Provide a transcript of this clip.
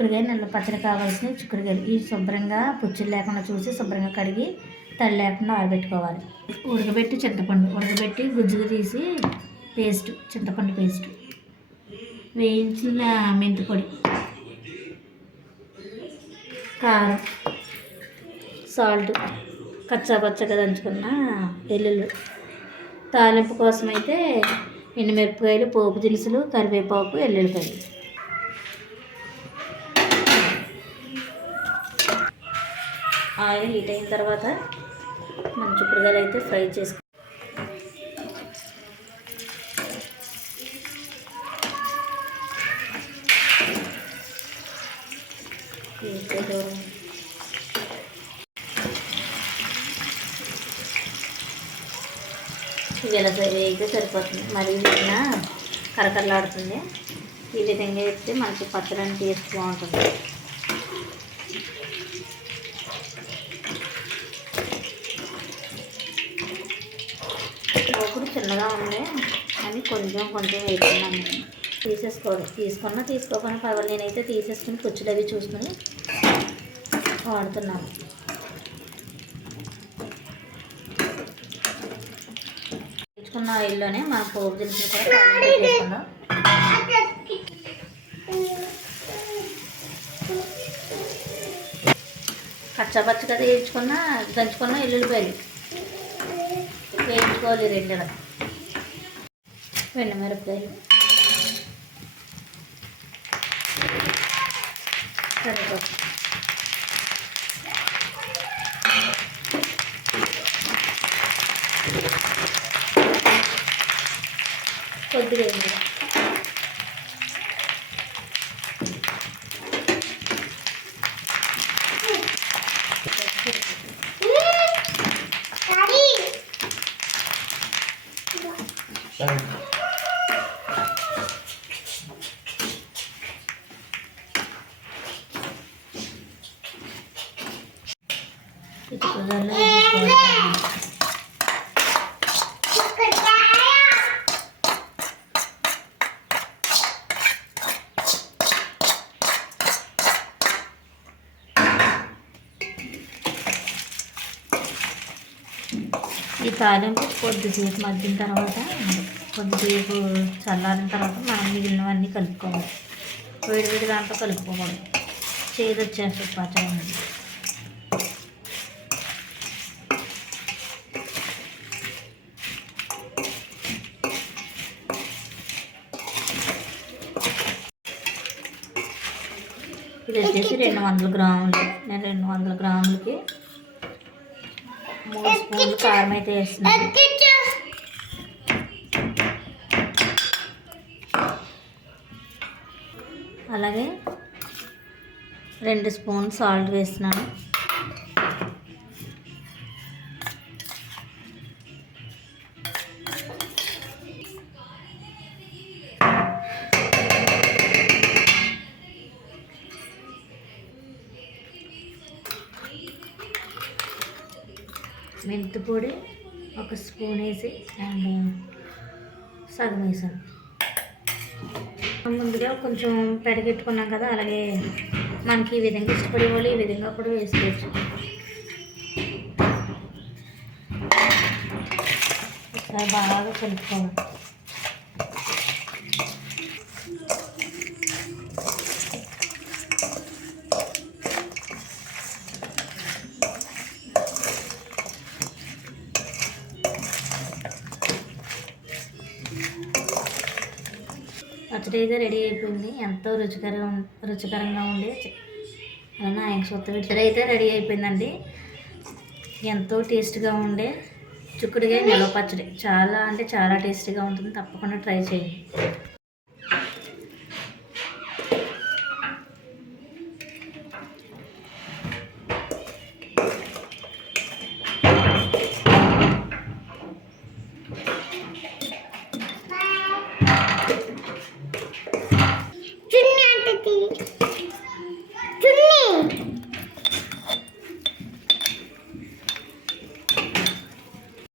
చిక్కుడుకాయ నిల్వ పచ్చడి కావాల్సిన చిక్కుడుకాయలు ఈ శుభ్రంగా పుచ్చులు లేకుండా చూసి శుభ్రంగా కడిగి తడి లేకుండా ఆరబెట్టుకోవాలి. ఉడకబెట్టి గుజ్జుగా తీసి చింతపండు పేస్ట్, వేయించిన మెంతి పొడి, కారం, సాల్ట్, కచ్చాపచ్చగా దంచుకున్న వెల్లుల్లి, తాలింపు కోసం అయితే ఎండుమిరపకాయలు, పోపు దినుసులు, కరివేపాకు, ఎల్లుల్లిపాయలు. ఆయిల్ హీట్ అయిన తర్వాత మన చిక్కుడుకాయలు అయితే ఫ్రై చేసుకో. ఇవి ఎలా అయితే సరిపోతుంది. మరి విధంగా కరకరలాడుతుంది. ఈ విధంగా వేస్తే మనకి పచ్చడి టేస్ట్ బాగుంటుంది. ఇప్పుడు చిన్నగా ఉంది అని కొంచెం వేసుకున్నాను. తీసుకోకుండా పర్వాలేదు. నేనైతే తీసేసుకుని పుచ్చులు అవి చూసుకుని వాడుతున్నాను. తెచ్చుకున్న ఆయిల్లోనే మన పోపు దినుసులు కూడా వేసుకుందాం. కచ్చాపచ్చగా దంచుకున్న ఎల్లుల్లిపాయలు వేయించుకోవాలి. 2 ఎండుమిరపకాయలు, కరివేపాకు, కొద్దిగా ఈ తాలింపు కొద్దిసేపు మగ్గిన తర్వాత కొద్దిసేపు చల్లారిన తర్వాత మనం మిగిలినవన్నీ కలుపుకోవాలి. వేడి దాంట్లో కలుపుకోవాలి. చేదు వచ్చేస్తుంది పచ్చడి. ఇది వచ్చేసి 200 గ్రాములు. నేను 200 గ్రాములకి 3 స్పూన్లు కారం అయితే వేస్తున్నాను. అలాగే 2 స్పూన్లు సాల్ట్ వేస్తున్నాను. మెంతి పొడి 1 స్పూన్ వేసి సగం వేసాను. ముందుగా కొంచెం పెడగెట్టుకున్నాం కదా, అలాగే మనకి ఈ విధంగా ఇష్టపడే వాళ్ళు ఈ విధంగా కూడా వేసుకోవచ్చు. బాగా కలుపుకోవాలి. పచ్చడి అయితే రెడీ అయిపోయింది. ఎంతో రుచికరంగా ఉండే అలా పచ్చడి అయితే రెడీ అయిపోయిందండి. ఎంతో టేస్ట్గా ఉండే చిక్కుడుకాయ నిల్వ పచ్చడి చాలా టేస్టీగా ఉంటుంది. తప్పకుండా ట్రై చేయండి.